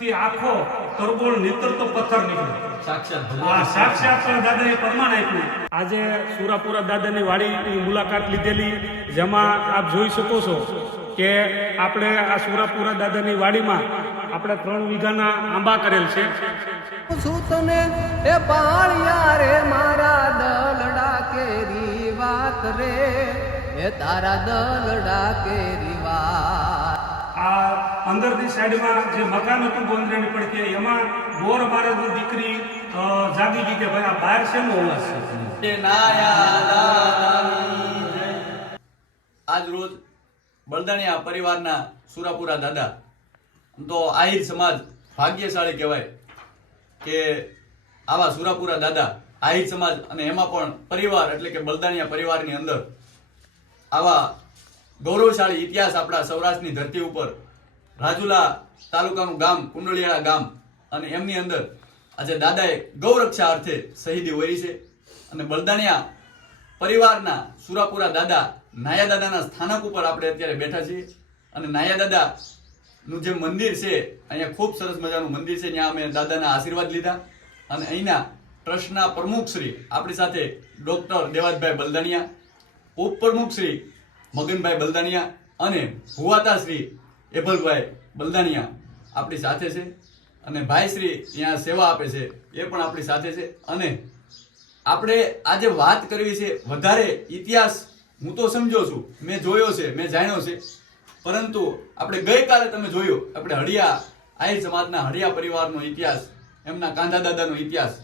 આખો તરબોળ નીતરતો પથ્થર નીકળ્યો. સાક્ષાત દાદાએ પ્રમાણ આપ્યું. આજે સુરાપુરા દાદાની વાડીની મુલાકાત લીધેલી, જેમાં આપ જોઈ શકો છો કે આપણે આ સુરાપુરા દાદાની વાડીમાં આપણે 3 વીઘાના આંબા કરેલ છે. સુતને એ પાળિયા રે મારા દલડા કેરી વાત રે, એ તારા દલડા કેરી વાત. આ અંદરની સાઈડમાં જે મકાન હતું ગોંદરાની પડખે, એમાં બોર મહારાજની દીકરી જાગી ગઈ કે ભાઈ આ બહાર શેનો અવાજ છે. આજ રોજ બલદાણિયા પરિવારના સુરાપુરા દાદા, તો આહિર સમાજ ભાગ્યશાળી કહેવાય કે આવા સુરાપુરા દાદા આહિર સમાજ, અને એમાં પણ પરિવાર એટલે કે બલદાણિયા પરિવારની અંદર આવા ગૌરવશાળી ઇતિહાસ આપણા સૌરાષ્ટ્રની ધરતી ઉપર રાજુલા તાલુકાનું ગામ કુંડળિયાળા ગામ, અને એમની અંદર આજે દાદાએ ગૌરક્ષા અર્થે શહીદી વરી છે. અને બલદાણિયા પરિવારના સુરાપુરા દાદા નાયા દાદાના સ્થાનક ઉપર આપણે અત્યારે બેઠા છીએ. અને નાયા દાદાનું જે મંદિર છે, અહીંયા ખૂબ સરસ મજાનું મંદિર છે, ત્યાં અમે દાદાના આશીર્વાદ લીધા. અને અહીંના ટ્રસ્ટના પ્રમુખ શ્રી આપણી સાથે ડોક્ટર દેવાજભાઈ બલદાણિયા, ઉપપ્રમુખ શ્રી મગનભાઈ બલદાણિયા અને ભુવાતા શ્રી એભલભાઈ બલદાણિયા આપણી સાથે છે. અને ભાઈ શ્રી ત્યાં સેવા આપે છે, એ પણ આપણી સાથે છે. અને આપણે આજે વાત કરવી છે વધારે ઇતિહાસ. હું તો સમજો છું, મેં જોયો છે, મેં જાણ્યો છે, પરંતુ આપણે ગઈકાલે તમે જોયો આપણે હળિયા આહિર સમાજના હળિયા પરિવારનો ઇતિહાસ, એમના કાંધા દાદાનો ઇતિહાસ.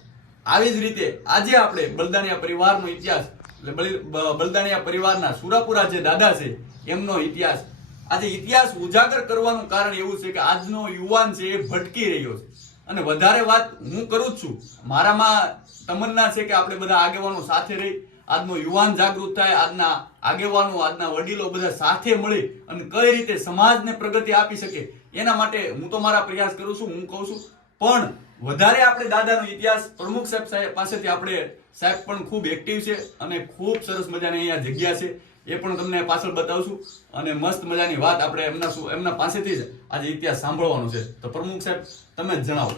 આવી જ રીતે આજે આપણે બલદાણિયા પરિવારનો ઇતિહાસ, બલદાણિયા પરિવારના સુરાપુરા જે દાદા છે એમનો ઇતિહાસ. આજે ઇતિહાસ ઉજાગર કરવાનું કારણ એવું છે કે આજનો યુવાન છે એ ભટકી રહ્યો છે. અને વધારે વાત હું કરું જ છું, મારામાં તમન્ના છે કે આપણે બધા આગેવાનો સાથે રહી આજનો યુવાન જાગૃત થાય, આજના આગેવાનો, આજના વડીલો બધા સાથે મળી અને કઈ રીતે સમાજને પ્રગતિ આપી શકે, એના માટે હું તો મારા પ્રયાસ કરું છું, હું કહું છું. પણ વધારે આપણે દાદાનો ઇતિહાસ પ્રમુખ સાહેબ પાસેથી આપણે, સાહેબ પણ ખૂબ એક્ટિવ છે અને ખૂબ સરસ મજાની અહીંયા જગ્યા છે, એ પણ તમને પાછળ બતાવશું. અને મસ્ત મજાની વાત આપણે એમના પાસેથી જ આજે ઇતિહાસ સાંભળવાનો છે. તો પ્રમુખ સાહેબ તમે જ જણાવો.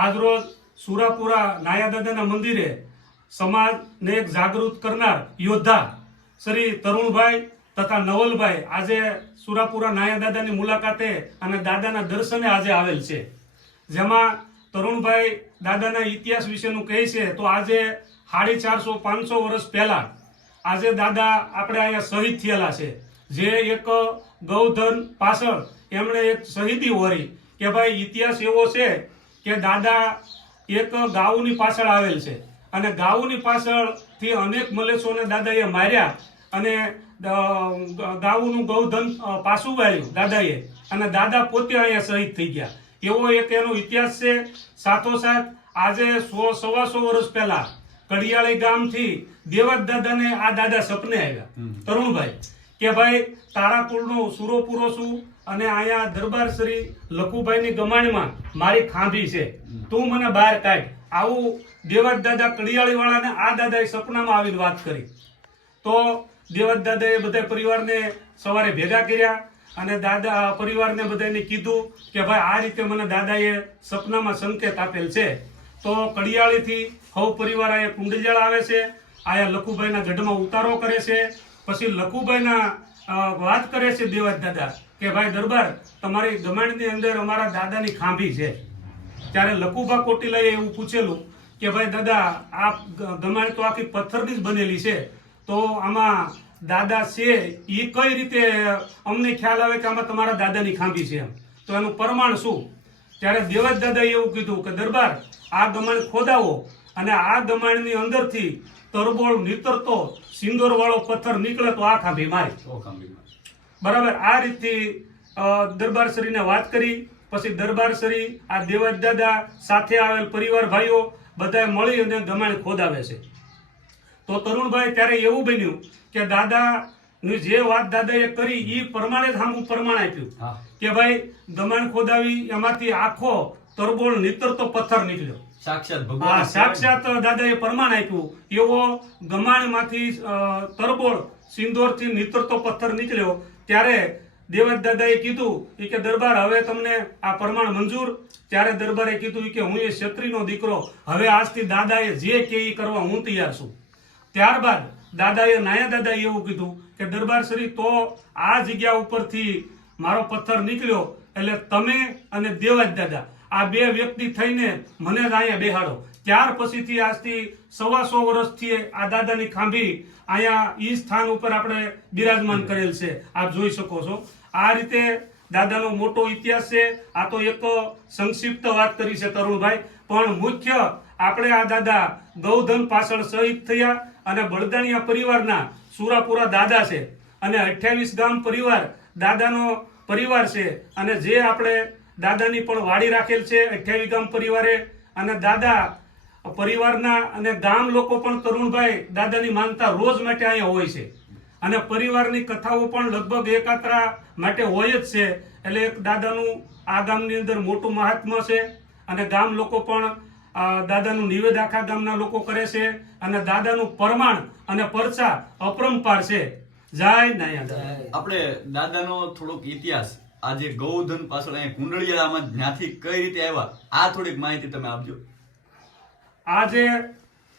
આજ રોજ સુરાપુરા નાયા દાદાના મંદિરે સમાજને એક જાગૃત કરનાર યોદ્ધા શ્રી તરુણભાઈ તથા નવલભાઈ આજે સુરાપુરા નાયા દાદાની મુલાકાતે અને દાદાના દર્શને આજે આવેલ છે. જેમાં તરુણભાઈ દાદાના ઇતિહાસ વિશેનું કહે છે. તો આજે 450-500 વર્ષ પહેલા આજે દાદા આપણે અહીંયા શહીદ થયેલા છે. જે એક ગૌધન પાછળ એમણે એક શહીદી વરી કે ભાઈ ઇતિહાસ એવો છે કે દાદા એક ગાઉની પાછળ આવેલ છે, અને ગાઉની પાછળથી અનેક મલેશોને દાદાએ માર્યા, અને ગાઉનું ગૌધન પાછું વાળ્યું દાદાએ, અને દાદા પોતે અહીંયા શહીદ થઈ ગયા. એવો એક એનો ઇતિહાસ છે. સાથોસાથ આજે 100-125 વર્ષ પહેલા કડિયાળી ગામથી દેવત દાદાને આ દાદા સપને આવ્યા, તરુણભાઈ, કે ભાઈ તારા કુળનો સુરોપુરો છું અને અહીંયા દરબાર શ્રી લખુભાઈની ગમાણીમાં મારી ખાંભી છે, તું મને બહાર કાઢ. આવું દેવત દાદા કડિયાળી વાળાને આ દાદાએ સપનામાં આવીને વાત કરી. તો દેવત દાદાએ બધા પરિવારને સવારે ભેગા કર્યા અને દાદા પરિવારને બધાને કીધું કે ભાઈ આ રીતે મને દાદાએ સપનામાં સંકેત આપેલ છે. તો કડિયાળીથી હવ પરિવાર અહીંયા કુંડલિયાળા આવે છે, અહીંયા લખુભાઈના ગઢમાં ઉતારો કરે છે. પછી લખુભાઈના વાત કરે છે દેવત દાદા કે ભાઈ દરબાર તમારી ગમાણની અંદર અમારા દાદાની ખાંભી છે. ત્યારે લખુભા કોટીલાએ એવું પૂછેલું કે ભાઈ દાદા આ ગમાણ તો આખી પથ્થરની જ બનેલી છે, તો આમાં દાદા છે એ કઈ રીતે અમને ખ્યાલ આવે કે આમાં તમારા દાદાની ખાંભી છે, તો એનું પ્રમાણ શું? ત્યારે દેવત દાદાએ એવું કીધું કે દરબાર આ ગમાણ ખોદાવો અને આ ગમાણની અંદરથી તરબોળ નીતરતો સિંદોર વાળો પથ્થર નીકળે તો આ ખાંભી મારી. બરાબર. આ રીતથી દરબારશ્રીને વાત કરી. પછી દરબારશ્રી આ દેવત દાદા સાથે આવેલ પરિવાર ભાઈઓ બધાએ મળી અને ગમાણ ખોદાવે છે. તો તરુણભાઈ ત્યારે એવું બન્યું કે દાદાની જે વાત દાદાએ કરી એ પ્રમાણે જ આમ પ્રમાણ આપ્યું કે ભાઈ ગમાણ ખોદાવી, એમાંથી આખો તરબોળ નીતરતો પથ્થર નીકળ્યો. સાક્ષાત દાદાએ પ્રમાણ આપ્યું એવો ગમાણમાંથી તરબોળ સિંદોરથી નીતરતો પથ્થર નીકળ્યો. ત્યારે દેવજ દાદાએ કીધું ઈ કે દરબાર હવે તમને આ પ્રમાણ મંજૂર? ત્યારે દરબારે કીધું ઈ કે હું એ ક્ષત્રિયનો દીકરો, હવે આજથી દાદાએ જે કે ઈ કરવા હું તૈયાર છું. ત્યારબાદ દાદાએ નાયા દાદાએ એવું કીધું કે દરબાર શ્રી તો આ જગ્યા ઉપરથી મારો પથ્થર નીકળ્યો એટલે તમે અને દેવજ દાદા આ બે વ્યક્તિ થઈને મને જ અહીંયા બેહાડો. ત્યાર પછીથી આજથી 125 વર્ષથી આ દાદાની ખાંભી અહીંયા ઈ સ્થાન ઉપર આપણે બિરાજમાન કરેલ છે, આપ જોઈ શકો છો. આ રીતે દાદાનો મોટો ઇતિહાસ છે. આ તો એક સંક્ષિપ્ત વાત કરી છે તરુણભાઈ, પણ મુખ્ય આપણે આ દાદા ગૌધન પાછળ શહીદ થયા અને બળદાણિયા પરિવારના સુરાપુરા દાદા છે અને 28 ગામ પરિવાર દાદાનો પરિવાર છે. અને જે આપણે દાદાની પણ વાડી રાખેલ છે 28 ગામ પરિવારે, અને દાદા પરિવારના અને ગામ લોકો પણ તરુણભાઈ દાદાની માનતા રોજ માટે અહીંયા હોય છે અને પરિવારની કથાઓ પણ લગભગ એકાત્રા માટે હોય જ છે. એટલે એક દાદાનું આ ગામની અંદર મોટું મહાત્મ્ય છે અને ગામ લોકો પણ દાદાનું નિવેદ આખા ગામના લોકો કરે છે અને દાદાનું પ્રમાણ અને પરચા અપરંપાર છે. જય નાયા દાદા. આપણે દાદાનો થોડોક ઇતિહાસ, આ જે ગૌધન પાછળ અહીંયા કુંડળિયામાં જ્યાંથી કઈ રીતે આવ્યા, આ થોડીક માહિતી તમે આપજો. આજે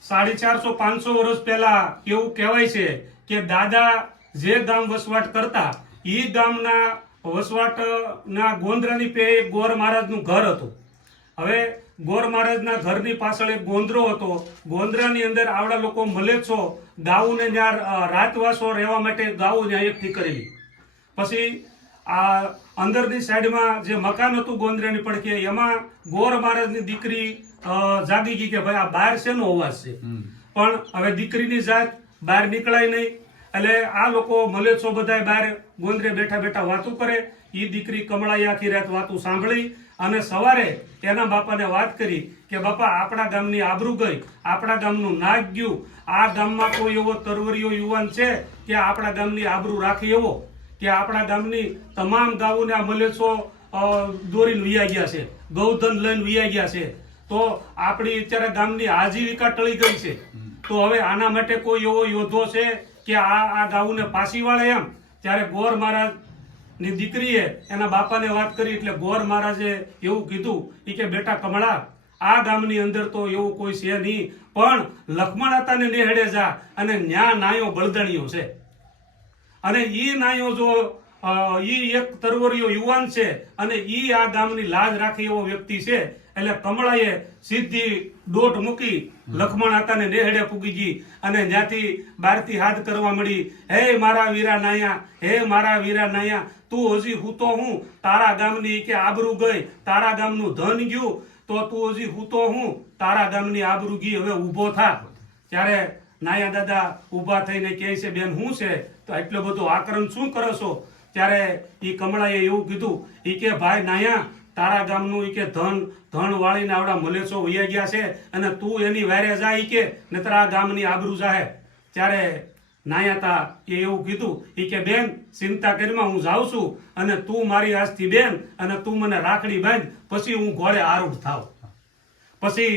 450-500 વર્ષ પહેલા એવું કહેવાય છે કે દાદા જે ગામ વસવાટ કરતા એ ગામના વસવાટના ગોંદરાની પે એક ગોર મહારાજનું ઘર હતું. હવે ગોર મહારાજના ઘરની પાછળ એક ગોંદરો હતો. ગોંદરાની અંદર આવડા લોકો મલેચ્છો ગાઉને ત્યાં રાતવાસો રહેવા માટે ગાઉ ત્યાં એકઠી કરેલી. પછી આ અંદરની સાઈડમાં જે મકાન હતું ગોંદરાની પડખે, એમાં ગોર મહારાજની દીકરી જાગી ગઈ કે ભાઈ આ બહાર શેનો અવાજ છે, પણ હવે દીકરીની જાત બહાર નીકળાય નહીં. એટલે આ લોકો મલેચ્છો બધા બહાર ગોંદરે બેઠા બેઠા વાતું કરે. એ દીકરી કમળાઈ આખી રાત વાતું સાંભળી અને સવારે એના બાપાને વાત કરી કે બાપા આપણા ગામની આબરૂ ગઈ, આપણા ગામનું નાક ગયું, આ ગામમાં કોઈ એવો તરવરિયો યુવાન છે કે આપણા ગામની આબરૂ રાખી એવો, કે આપણા ગામની તમામ ગામોને આ મલેચ્છો દોરીને વિયા ગયા છે, ગૌધન લઈને વિયા ગયા છે, તો આપણી અત્યારે ગામની આજીવિકા ટળી ગઈ છે. તો હવે આના માટે કોઈ એવો યોદ્ધો છે કે આ ગાઉને પાછી વાળે એમ. ત્યારે ગોર મહારાજ ની દીકરીએ એના બાપાને વાત કરી એટલે ગોર મહારાજે એવું કીધું કે બેટા કમળા, આ ગામની અંદર તો એવું કોઈ છે નહીં, પણ લક્ષ્મણ હતાને નેહડે જા અને ન્યા નાયો બળદણીયો છે અને ઈ નાયો જો ઈ એક તરવરિયો યુવાન છે અને ઈ આ ગામની લાજ રાખે એવો વ્યક્તિ છે. એટલે કમળાએ સીધી દોટ મૂકી લક્ષ્મણ હતાને નેહડે પૂગી ગઈ અને ત્યાંથી બહારથી હાથ કરવા મળી. હે મારા વીરા નાયા, હે મારા વીરા નાયા, તું હજી હૂતો હું, તારા ગામની કે આબરૂ ગઈ, તારા ગામનું ધન ગયું, તો તું હજી હૂતો હું, તારા ગામની આબરૂ ગઈ, હવે ઊભો થા. ત્યારે નાયા દાદા ઊભા થઈને કહે છે બેન શું છે, તો એટલો બધો આક્રમ શું કરો છો? ત્યારે ઈ કમળાએ એવું કીધું કે ભાઈ નાયા, તારા ગામનું કે ધન વાળીને આવડા મલેચ્છો વૈયા ગયા છે અને તું એની વારે જા કે નતર આ ગામની આબરૂ જાહે. ત્યારે નાયાતા એ એવું કીધું કે બેન ચિંતા કરીમાં હું જાઉં છું અને તું મારી આજથી બેન અને તું મને રાખડી બાંધ, પછી હું ઘોડે આરૂઢ થાવ. પછી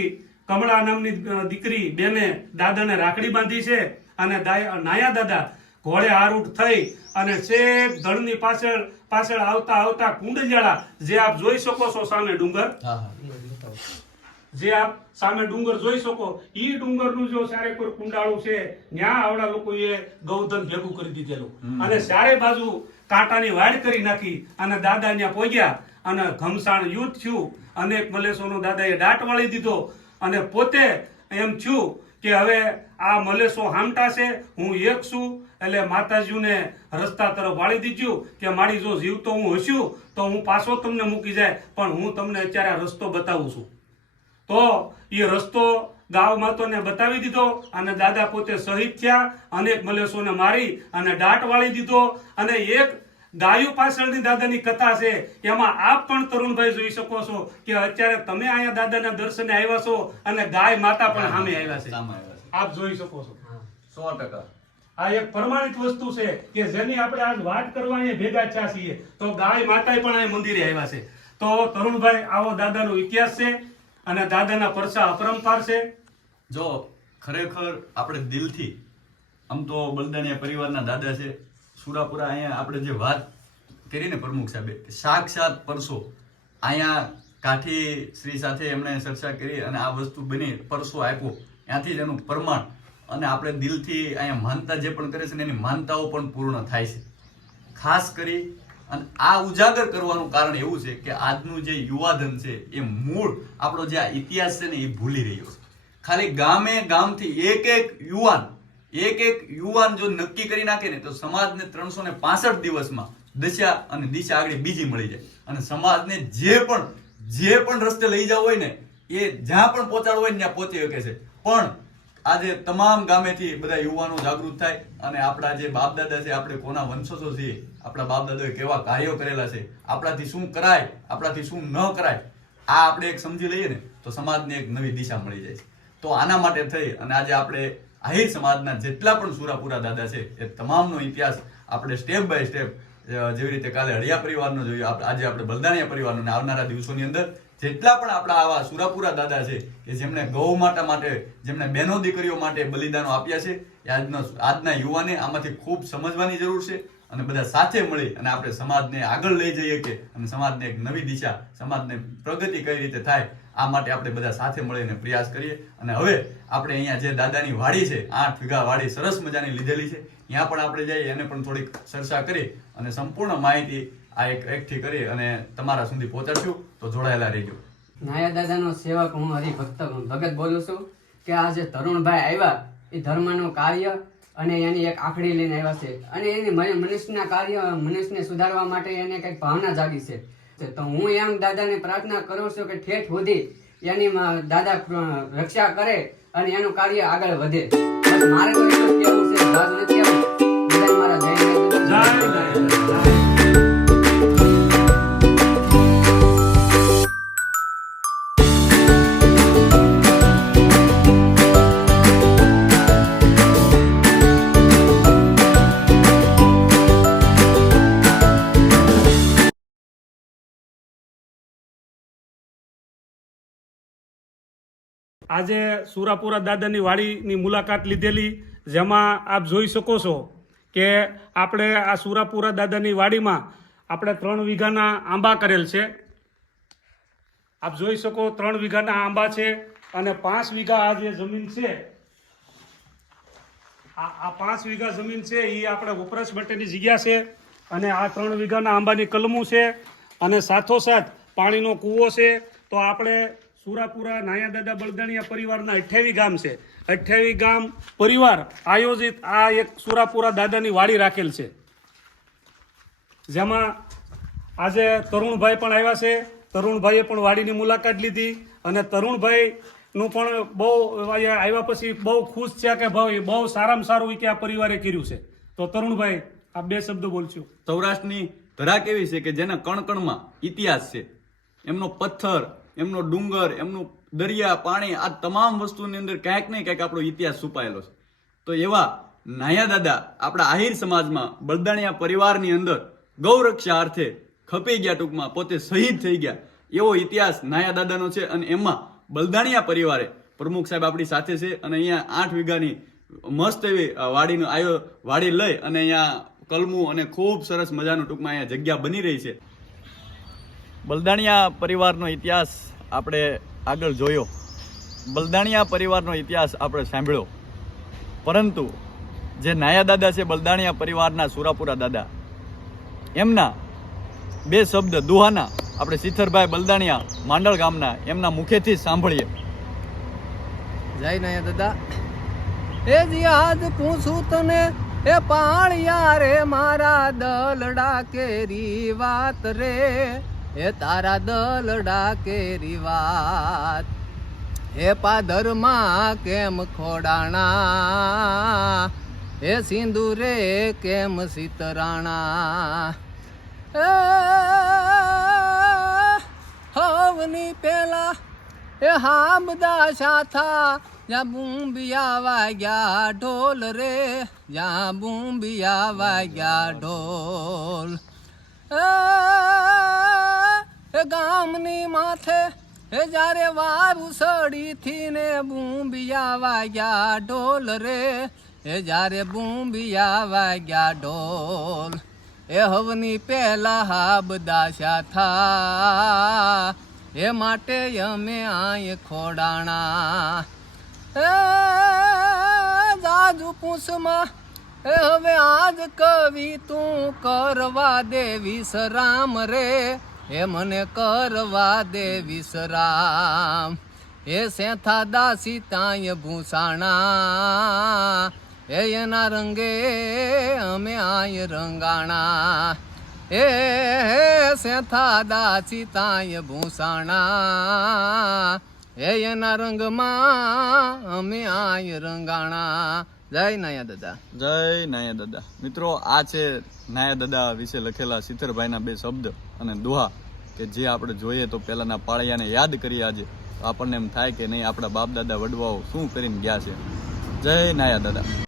કમળા નામની દીકરી બેને દાદાને રાખડી બાંધી છે અને નાયા દાદા ઘોડે આરૂઢ થઈ અને છેક ધણની પાછળ આવતા કુંડલિયાળા, જે આપ જોઈ શકો છો સામે ડુંગર, જે આપ સામે ડુંગર જોઈ શકો, ઈ ડુંગરનું જો ચારે કોઈ કુંડાળું છે ત્યાં આવડા લોકોએ ગૌધન ભેગું કરી દીધેલું અને ચારે બાજુ કાંટાની વાડ કરી નાખી અને દાદા ત્યાં પહોંચ્યા અને ઘમસાણ યુદ્ધ થયું. અનેક મલેચ્છોનો દાદાએ દાટ વાળી દીધો અને પોતે એમ થયું કે હવે આ મલેચ્છો હામટા છે, હું એક છું. એટલે માતાજીને રસ્તા તરફ વાળી દીધું કે મારી જો જીવતો હું હસ્યું તો હું પાછો તમને મૂકી જાય, પણ હું તમને અત્યારે આ રસ્તો બતાવું છું. તો એ રસ્તો ગાવ માતોને બતાવી દીધો અને દાદા પોતે શહીદ થયા. અનેક મલેચ્છોને મારી અને દાટ વાળી દીધો. અને એક ગાયો પાછળની દાદાની કથા છે, એમાં આપ પણ તરુણભાઈ જોઈ શકો છો કે અત્યારે તમે અહીંયા દાદાના દર્શને આવ્યા છો અને ગાય માતા પણ સામે આવ્યા છે, આપ જોઈ શકો છો. 100%. આ એક પ્રમાણિત વસ્તુ છે કે જેની આપણે આજ વાત કરવા અહીંયા ભેગા થયા છીએ, તો ગાય માતા પણ અહીંયા મંદિરે આવ્યા છે. તો તરુણભાઈ, આવો દાદાનો ઇતિહાસ છે અને દાદાના પરચા અપરંપાર છે. જો ખરેખર આપણે દિલથી, આમ તો બલદાણિયા પરિવારના દાદા છે, સુરાપુરા અહીંયા આપણે જે વાત કરી ને પ્રમુખ સાહેબે, કે સાક્ષાત પરસો અહીંયા કાઠી શ્રી સાથે એમણે ચર્ચા કરી અને આ વસ્તુ બની પરસો આપ્યો, ત્યાંથી જ એનું પ્રમાણ અને આપણે દિલથી અહીંયા માનતા જે પણ કરે છે ને એની માનતાઓ પણ પૂર્ણ થાય છે. ખાસ કરી અને આ ઉજાગર કરવાનું કારણ એવું છે કે આજનું જે યુવાધન છે એ મૂળ આપણો જે આ ઇતિહાસ છે ને એ ભૂલી રહ્યો છે. ખાલી ગામે ગામથી એક યુવાન જો નક્કી કરી નાખે ને તો સમાજને 365 દિવસમાં દશા અને દિશા આગળ બીજી મળી જાય અને સમાજને જે પણ રસ્તે લઈ જવો હોય ને એ જ્યાં પણ પહોંચાડવો હોય ને ત્યાં પહોંચી શકે છે. પણ આજે તમામ ગામેથી બધા યુવાનો જાગૃત થાય અને આપણા જે બાપ દાદા છે, આપણે કોના વંશજો છીએ, આપણા બાપ દાદાએ કેવા કાર્યો કરેલા છે, આપણાથી શું કરાય, આપણાથી શું ન કરાય, આ આપણે એક સમજી લઈએ ને તો સમાજને એક નવી દિશા મળી જાય છે. તો આના માટે થઈ અને આજે આપણે આહિર સમાજના જેટલા પણ સુરાપુરા દાદા છે એ તમામનો ઇતિહાસ આપણે સ્ટેપ બાય સ્ટેપ, જેવી રીતે કાલે હળિયા પરિવારનો જોયું, આજે આપણે બલદાણિયા પરિવારનો, અને આવનારા દિવસોની અંદર જેટલા પણ આપણા આવા સુરાપુરા દાદા છે કે જેમણે ગૌ માતા માટે, જેમણે બહેનો દીકરીઓ માટે બલિદાનો આપ્યા છે, એ આજના યુવાને આમાંથી ખૂબ સમજવાની જરૂર છે અને બધા સાથે મળી અને આપણે સમાજને આગળ લઈ જઈએ કે અને સમાજને એક નવી દિશા, સમાજને પ્રગતિ કઈ રીતે થાય, આ માટે આપણે બધા સાથે મળીને પ્રયાસ કરીએ. અને હવે આપણે અહીંયા જે દાદાની વાડી છે, 8 વીઘા વાડી સરસ મજાની લીધેલી છે, ત્યાં પણ આપણે જઈએ, એને પણ થોડીક ચર્ચા કરી અને સંપૂર્ણ માહિતી આ એકઠી કરી અને તમારા સુધી પહોંચાડશું. તો જોડાયેલા રહેજો. નાયા દાદાનો સેવક હું હરિભક્ત ભગત બોલું છું કે આ જે તરુણભાઈ આવ્યા એ ધર્મનું કાર્ય અને એની એક આખડી લઈને આવ્યા છે અને એની મનુષ્યના કાર્ય, મનુષ્યને સુધારવા માટે એને કંઈક ભાવના જાગી છે. તો હું એમ દાદાને પ્રાર્થના કરું છું કે ઠેઠ સુધી એની દાદા રક્ષા કરે અને એનું કાર્ય આગળ વધે. બસ મારે તો એટલું જ કહેવું છે, બસ નથી કહેવું. બધા મારા જય જય. આજે સુરાપુરા દાદાની વાડીની મુલાકાત લીધેલી, જેમાં આપ જોઈ શકો છો કે આપણે આ સુરાપુરા દાદાની વાડીમાં આપણે 3 વીઘાના આંબા કરેલ છે. આપ જોઈ શકો 3 વીઘાના આંબા છે અને 5 વીઘા આ જે જમીન છે, આ 5 વીઘા જમીન છે એ આપણે વપરાશ માટેની જગ્યા છે અને આ 3 વીઘાના આંબાની કલમું છે અને સાથોસાથ પાણીનો કૂવો છે. તો આપણે સુરાપુરા નાયા દાદા બલદાણિયા પરિવારના 28 ગામ છે, 28 ગામ પરિવાર આયોજિત આ એક સુરાપુરા દાદાની વાડી રાખેલ છે, જેમાં આજે તરુણભાઈ પણ આવ્યા છે. તરુણભાઈએ પણ વાડીની મુલાકાત લીધી અને તરુણભાઈનું પણ બહુ અહીંયા આવ્યા પછી બહુ ખુશ છે કે ભાઈ બહુ સારામાં સારું કે આ પરિવારે કર્યું છે. તો તરુણભાઈ આ 2 શબ્દો બોલશો. સૌરાષ્ટ્રની ધરા કેવી છે કે જેના કણકણમાં ઇતિહાસ છે, એમનો પથ્થર, એમનો ડુંગર, એમનું દરિયા, પાણી, આ તમામ વસ્તુની અંદર ક્યાંક ને ક્યાંક આપણો ઇતિહાસ છુપાયેલો છે. તો એવા નાયા દાદા આપણા આહિર સમાજમાં બલદાણિયા પરિવારની અંદર ગૌરક્ષા અર્થે ખપી ગયા, ટૂંકમાં પોતે શહીદ થઈ ગયા, એવો ઇતિહાસ નાયા દાદાનો છે. અને એમાં બલદાણિયા પરિવારે, પ્રમુખ સાહેબ આપણી સાથે છે અને અહીંયા 8 વીઘાની મસ્ત એવી વાડી લઈ અને અહીંયા કલમું અને ખૂબ સરસ મજાનું ટૂંકમાં અહીંયા જગ્યા બની રહી છે. બલદાણિયા પરિવારનો ઇતિહાસ આપણે આગળ જોયો, બલદાણિયા પરિવારનો ઇતિહાસ આપણે સાંભળ્યો, પરંતુ જે નાયા દાદા છે બલદાણિયા પરિવારના સુરાપુરા દાદા, એમના 2 શબ્દ દુહાના આપણે શીથરભાઈ બલદાણિયા માંડળ ગામના એમના મુખેથી સાંભળીએ. જય નાયા દાદા. એ જ યાદ પૂછું તને એ પાળિયા રે મારા દલડા કેરી વાત રે, એ તારા દલડા કેરી વાત, એ પાદરમાં કેમ ખોડાણા, એ સિંદુરે કેમ સીતરાણા, હવની પેલા એ હામદા શાથા, જ્યાં બુંબિયા વાગ્યા ઢોલ રે, જ્યાં બુંબિયા વાગ્યા ઢોલ, એ ગામની માથે એ જ્યારે વારું સડીથી ને બુંબિયા વાગ્યા ઢોલ રે, એ જ્યારે બુંબિયા વાગ્યા ઢોલ, એ હવની પહેલા હા બધા શાથા એ માટે અમે આય ખોડાણા એ જાજુ પૂછમાં એ હવે આજ કવિ તું કરવા દે વિશ્રામ રે એ મને કરવા દે વિશ્રામ એ સેથા દાસી તાય ભૂષાણા એ એના રંગે અમે આય રંગાણા એ સેથા દાસી તાય ભૂષાણા એ એના રંગમાં અમે આય રંગાણા. જય નાયા દાદા. જય નાયા દાદા. મિત્રો, આ છે નાયા દાદા વિશે લખેલા સિત્તરભાઈના 2 શબ્દ અને દોહા કે જે આપણે જોઈએ તો પહેલાના પાળિયાને યાદ કરીએ આજે તો આપણને એમ થાય કે નહીં આપણા બાપ દાદા વડવાઓ શું કરીને ગયા છે. જય નાયા દાદા.